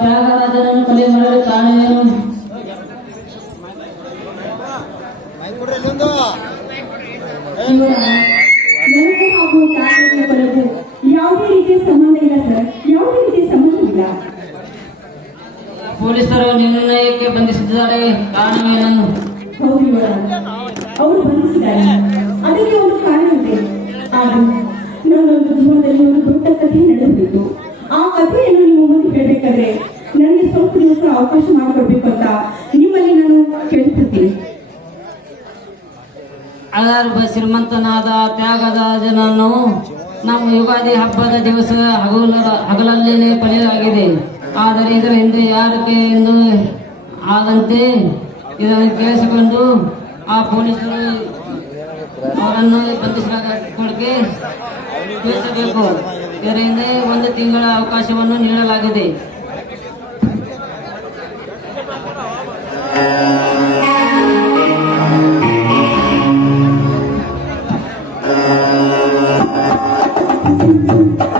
ತ್ಯಾಗರಾಜನನ್ನು ಕೊಲೆ ಮಾಡಲು ಕಾರಣವೇನು? ನನಗೂ ಹಾಗೂ ತ್ಯಾಗರಾಜನ ಕೊಲೆಗೂ ಯಾವುದೇ ರೀತಿಯ ಸಂಬಂಧ ಇಲ್ಲ ಸರ್, ಯಾವುದೇ ರೀತಿಯ ಸಂಬಂಧವಿಲ್ಲ. ಪೊಲೀಸರು ನಿರ್ಣಯಕ್ಕೆ ಬಂಧಿಸಿದ್ದಾರೆ, ಕಾರಣವೇನು? ಹೌದು ಯುವರಾಜ, ಅವರು ಬಂಧಿಸಿದ್ದಾರೆ. ಅದಕ್ಕೆ ಒಂದು ಕಾರಣವಿದೆ. ಆದರೂ ನನ್ನೊಂದು ಜೀವನದಲ್ಲಿ ಒಂದು ದೊಡ್ಡ ಕಥೆ ನಡೆದಿತ್ತು. ಆ ಕಥೆಯನ್ನು ನೀವು ಮುಂದೆ ಹೇಳಬೇಕಾದ್ರೆ ನನಗೆ ಸ್ವಲ್ಪ ದಿವಸ ಅವಕಾಶ ಮಾಡಿಕೊಡ್ಬೇಕು ಅಂತ ನಿಮ್ಮಲ್ಲಿ ನಾನು ಕೇಳ್ತಿರ್ತೀನಿ. ಅಗರ್ಭ ಶ್ರೀಮಂತನಾದ ತ್ಯಾಗರಾಜನನ್ನು ನಮ್ಮ ಯುಗಾದಿ ಹಬ್ಬದ ದಿವಸ ಹಗಲಲ್ಲೇ ಕೊಲೆಯಾಗಿದೆ. ಆದರೆ ಇದರ ಹಿಂದೆ ಯಾರಕ್ಕೆ ಎಂದು ಆದಂತೆ ಇದನ್ನು ಕೇಳಿಸಿಕೊಂಡು ಆ ಪೊಲೀಸರು ಅವರನ್ನು ಬಂಧಿಸಿಕೊಳ್ಳಕ್ಕೆ ತಿಳಿಸಬೇಕು. ಇದರಿಂದ 1 ತಿಂಗಳ ಅವಕಾಶವನ್ನು ನೀಡಲಾಗಿದೆ.